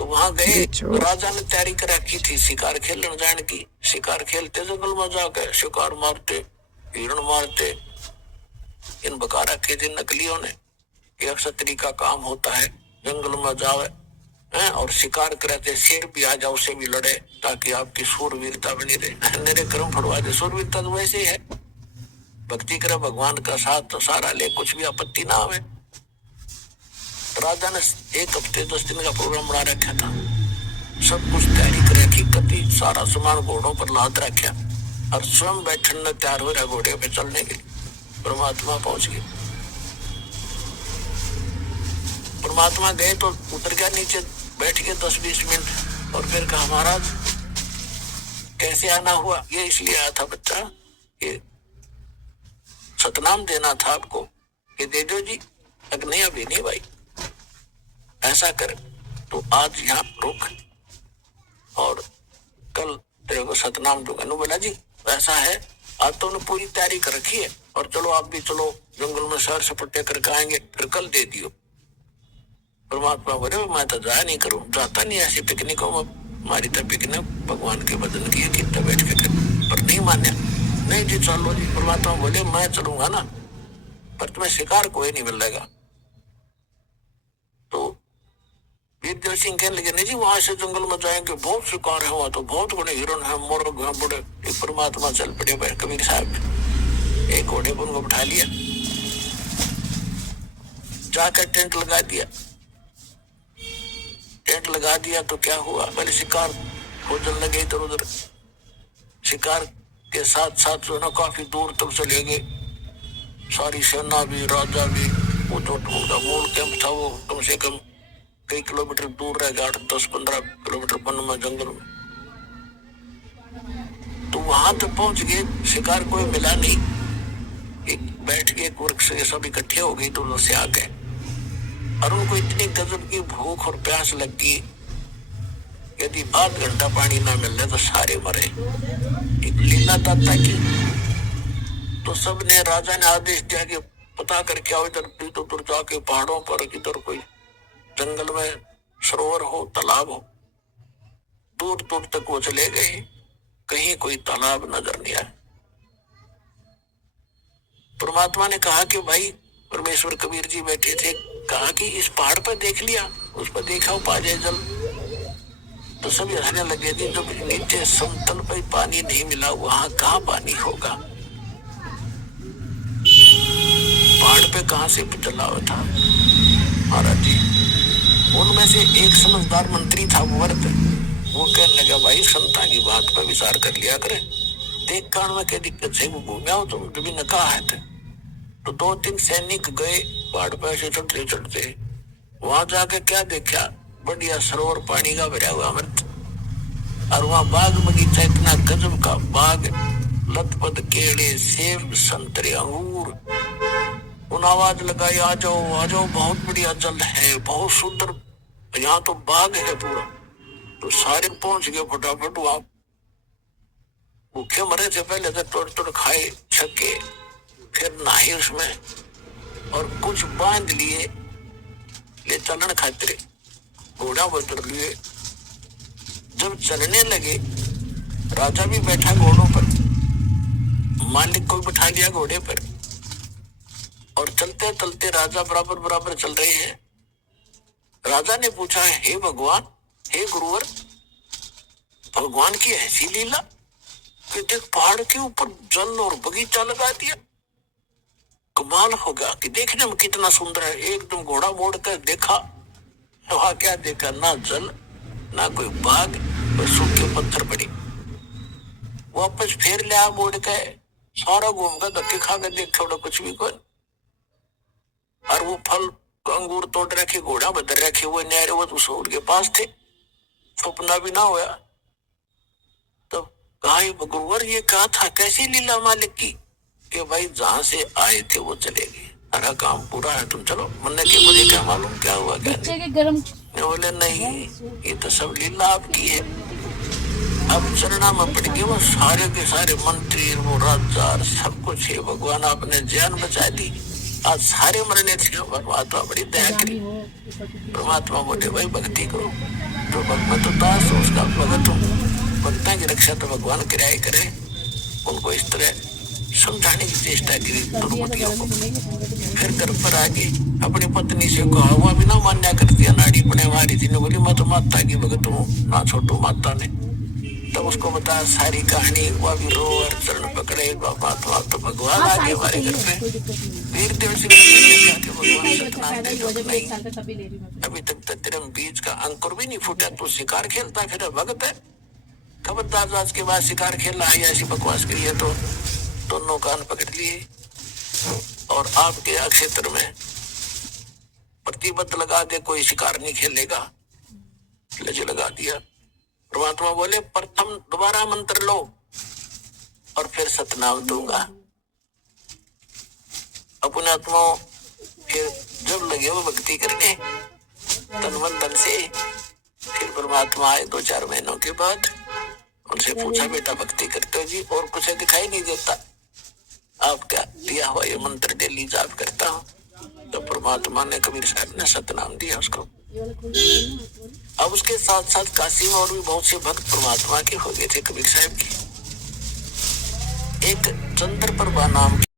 तो वहां गए तो राजा ने तैयारी कर रखी थी शिकार खेलने जाने की। शिकार खेलते जंगल में जाकर शिकार मारते, हिरण मारते। इन बका रखे थे नकलियों ने कि क्षत्रिय का काम होता है जंगल में जावे और शिकार करे थे, शेर भी आ जाओ उसे भी लड़े ताकि आपकी सूरवीरता बनी रहे। मेरे कर्म फड़वा दे। सूरवीरता तो वैसे ही है, भक्ति करे भगवान का साथ तो सारा ले, कुछ भी आपत्ति ना आवे। राजा ने 1 हफ्ते 10 दिन का प्रोग्राम बना रखा था, सब कुछ तैयारी कर रखी, कति सारा सामान घोड़ों पर लाद रखा और स्वयं बैठने में तैयार हो रहा घोड़े पे चलने के लिए। परमात्मा पहुंच गए। परमात्मा गए तो उतर गया नीचे, बैठ के 10-20 मिनट और फिर कहा महाराज कैसे आना हुआ? ये इसलिए आया था बच्चा, ये सतनाम देना था आपको कि दे दो जी। नहीं अभी नहीं भाई, ऐसा कर तो आज यहाँ रुक और कल तेरे को सतनाम दूंगा। नु बोला जी ऐसा है, आज तो उन्होंने पूरी तैयारी कर रखी है और चलो आप भी चलो जंगल में सैर सपट्टे करके आएंगे, फिर कल दे दियो। परमात्मा बोले मैं तो जाया नहीं करूं, जाता नहीं ऐसी पिकनिकों में, हमारी तो पिकनिक भगवान के भजन की है, कितना बैठ के कर। पर नहीं मान्या, नहीं जी चलो जी। परमात्मा बोले मैं चलूंगा ना, पर तुम्हें शिकार कोई नहीं मिलेगा। तो वीरदेव सिंह कहने लगे नहीं जी वहां से जंगल में जाएंगे, बहुत शिकार है वहां, तो बहुत बड़े हिरण है, मोरग है बड़े। एक परमात्मा चल पड़े भाई कबीर साहब, एक घोड़े पर उनको बिठा लिया, जाकर टेंट लगा दिया। टेंट लगा दिया तो क्या हुआ, पहले शिकार खोजने लगे इधर उधर। शिकार के साथ साथ जो है ना काफी दूर तक चले गए, सारी सेना भी, राजा भी। वो जो मूल कैंप था वो कम से कम कई किलोमीटर दूर रह गया, 8-10-15 किलोमीटर वन में जंगल में। तो वहां तक पहुंच गए, शिकार कोई मिला नहीं। एक बैठ के एक वृक्ष से सब इकट्ठे हो गए तो उधर से आ गए और उनको इतनी गजब की भूख और प्यास लगी, यदि आध घंटा पानी ना मिले तो सारे मरे। एक लीला दाता की तो सबने, राजा ने आदेश दिया कि पता करके आओ इधर दूर जाके पहाड़ों पर किधर कोई जंगल में सरोवर हो, तालाब हो। दूर दूर तक वो चले गए, कहीं कोई तालाब नजर नहीं आया। परमात्मा ने कहा कि भाई, परमेश्वर कबीर जी बैठे थे, कहा कि इस पहाड़ पर देख लिया, उस पर देखा पा जाए जल। तो सभी हंसने लगे थे, जब नीचे समतल पर पानी नहीं मिला वहां कहाँ पानी होगा, पहाड़ पे कहां से जला हुआ था। महाराज जी उनमें से एक समझदार मंत्री था वर्त, वो कहने लगा भाई संता की बात पर विचार कर लिया करे, देख कान में क्या दिक्कत है, वो घूम आओ तुम कभी न कहा है। तो 2-3 सैनिक गए पहाड़ पर ऐसे चढ़ते चढ़ते, वहां जाके क्या देखा, बढ़िया सरोवर पानी का भरा हुआ अमृत, और वहां बाग बगीचा, इतना गजब का बाग, लतपत केले, सेब, संतरे, अंगूर। उन आवाज लगाई आ जाओ, बहुत बढ़िया जल है, बहुत सुंदर, यहाँ तो बाग है पूरा। तो सारे पहुंच गए फटाफट वहां, भूखे मरे थे पहले से, तोड़ खाए छके, फिर नहाए उसमें और कुछ बांध लिए ले चलन खातिर, घोड़ा बदल लिए। जब चलने लगे, राजा भी बैठा घोड़ों पर, मालिक को बिठा लिया घोड़े पर, और चलते चलते राजा बराबर बराबर चल रहे हैं। राजा ने पूछा हे भगवान, हे गुरुवर, भगवान की ऐसी लीला कि देख पहाड़ के ऊपर जल और बगीचा लगा दिया, कमाल होगा कि देखने में कितना सुंदर है। एकदम घोड़ा मोड़ कर देखा, वहां क्या देखा, ना जल ना कोई बाग, बस सूखे पत्थर पड़े। वापस फिर लिया मोड़ के, सारा घूम कर धक्के खा कर देख छोड़ा कुछ भी कोई। और वो फल अंगूर तोड़ रखे, घोड़ा बदल रखे, वो न्यारे वो तो सूर के पास थे, सपना भी ना होया। तब कहा गुरुवर ये कहा था कैसी लीला मालिक की, कि भाई जहां से आए थे वो चले गए, हमारा काम पूरा है, तुम चलो। मन्ने के मुझे क्या मालूम क्या हुआ क्या नहीं। बोले नहीं, ये तो सब लीला आपकी है। अब चरणा में पड़ गए वो सारे के सारे मंत्री, वो राजा, सब कुछ है। भगवान आपने जान बचा दी, आज सारे मरने थे। परमात्मा बड़ी दया करी। परमात्मा बोले भाई भक्ति करो, तो भगवत तो दास हो, उसका भगत हो, भक्ता की रक्षा तो भगवान किराए करे। उनको इस तरह समझाने की चेष्टा की द्रौपदियों को। फिर घर पर आके अपनी पत्नी से कहा, हुआ बिना मान्या कर दिया, नाड़ी पड़े मारी थी। ने बोली मैं तो माता की भगत हूँ, ना छोटू माता ने। तब उसको बताया सारी कहानी। वह भी रो और चरण पकड़े, परमात्मा तो भगवान आगे हमारे घर पे वीर देव सिंह भगवान सतनाम दे दो नहीं, अभी तक तो तेरे बीज का अंकुर भी नहीं फूटा, तू शिकार खेलता फिर भगत है। खबरदार आज के बाद शिकार खेलना है, ऐसी बकवास करी है तो दोनों कान पकड़ लिए और आपके क्षेत्र में प्रतिबद्ध लगा दे, कोई शिकार नहीं खेलेगा। लज लगा दिया। परमात्मा बोले प्रथम दोबारा मंत्र लो और फिर सतनाम दूंगा। अपने आत्मा फिर जब लगे वो भक्ति करने तन मन धन से, फिर परमात्मा आए 2-4 महीनों के बाद। उनसे पूछा बेटा भक्ति करते हो जी? और कुछ दिखाई नहीं देता, आपका दिया हुआ ये मंत्र डेली जाप करता हूँ। तो परमात्मा ने कबीर साहब ने सतनाम दिया उसको। अब उसके साथ साथ काशी में और भी बहुत से भक्त परमात्मा के हो गए थे। कबीर साहब की एक चंद्र प्रभा नाम